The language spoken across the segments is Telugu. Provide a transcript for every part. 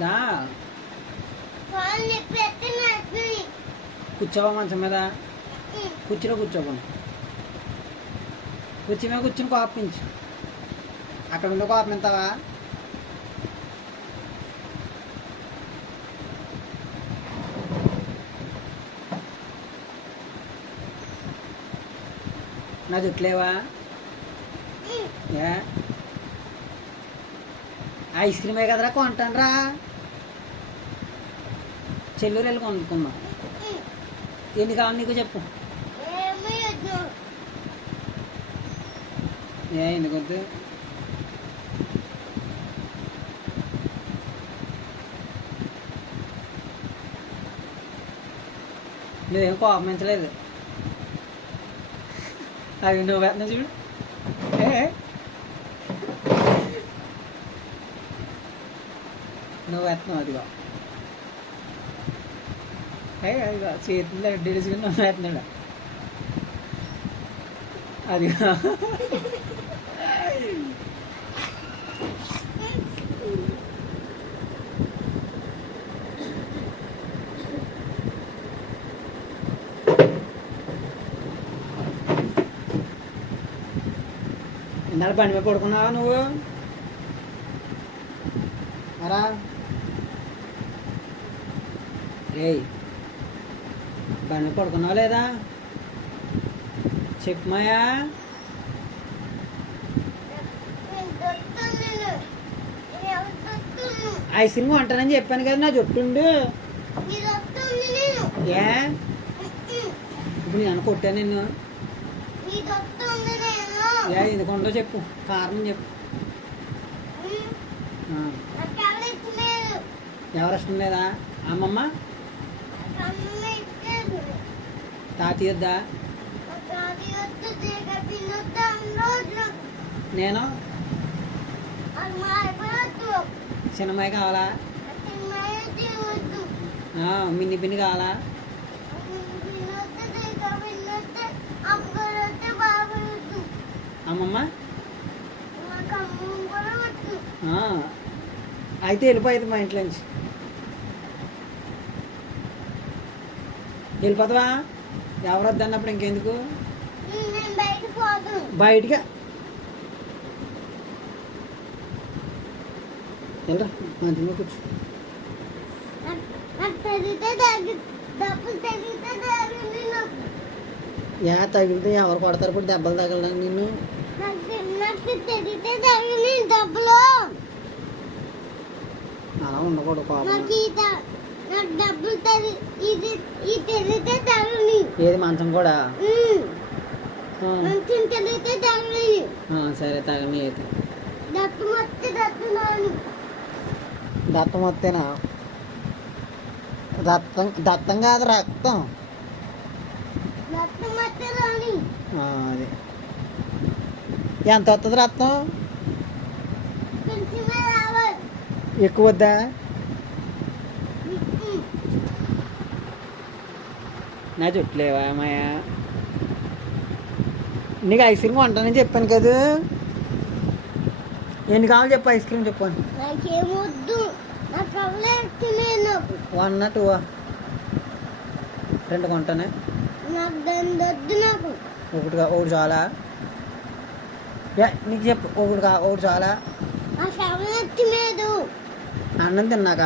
దా కూర్చోవా మంచం మీద కుర్చీలో కూర్చోకుండా కుర్చీ మీద కూర్చుని కోపించు అక్కడ ఉండి కోపమిస్తావా నా జుట్లేవా ఏ ఐస్ క్రీమే కదరా కొంటాను రా చెల్లూరు వెళ్ళి కొనుక్కున్నా ఎన్ని కావాలి నీకు చెప్పు ఏ ఎందుకు వద్దు నువ్వేం కోపమించలేదు అది నువ్వు వేస్తున్నా చూడు నువ్వు వేస్తున్నావు అదిగో అదిగో చేతుల్లో అడ్డేసుకుని నువ్వు వేస్తున్నాడు అదిగో ఇందాక బండి మీద పడుకున్నావా నువ్వు అరా ఏయ్ బండి మీద పడుకున్నావా లేదా చెప్పు మాయా ఐస్ క్రీమ్ కొంటానని చెప్పాను కదా నా జుట్టుండు ఏ ఇప్పుడు నేను కొట్టాను నిన్ను ఏ ఎందుకుండో చెప్పు కారణం చెప్పు ఎవరు ఇష్టం లేదా అమ్మమ్మ తాతయ్య వద్దా నేను చిన్నమ్మాయి కావాలా మిన్ని పిన్ని కావాలా అమ్మమ్మ అయితే వెళ్ళిపోయింది మా ఇంట్లో నుంచి వెళ్ళిపోతావా ఎవరు వద్దన్నప్పుడు ఇంకెందుకు బయటికి వెళ్ళరా మంచిగా కూర్చో తగిలితే ఎవరు కొడతారు ఇప్పుడు దెబ్బలు తగలడానికి నిన్ను అలా ఉండకూడదు పాపం ఏది మంచం కూడా సరే తగని అయితే దత్తం వస్తేనా దత్తం కాదు రక్తం అదే ఎంత వస్తుంది రక్తం ఎక్కువ వద్దా నా చుట్టలేవా మాయా నీకు ఐస్ క్రీమ్ కొంటానని చెప్పాను కదా ఎన్ని కావాలి చెప్పు ఐస్ క్రీమ్ చెప్పాను 1 2 2 కొంటానే ఒకటి చాలా నీకు చెప్పు ఒకటి చాలా అన్నం తిన్నాక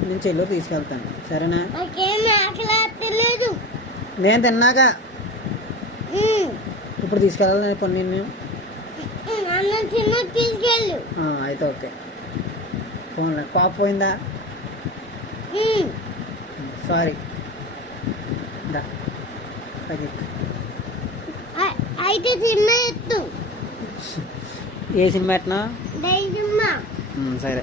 నేను చెల్లూరు తీసుకెళ్తాను సరేనా నేను తిన్నాక ఇప్పుడు తీసుకెళ్ళాలని కొన్ని నేను అయితే ఓకే ఫోన్ పాప పోయిందా సారీ అయితే సినిమా ఎత్తు ఏ సినిమా ఎట్నా సినిమా సరే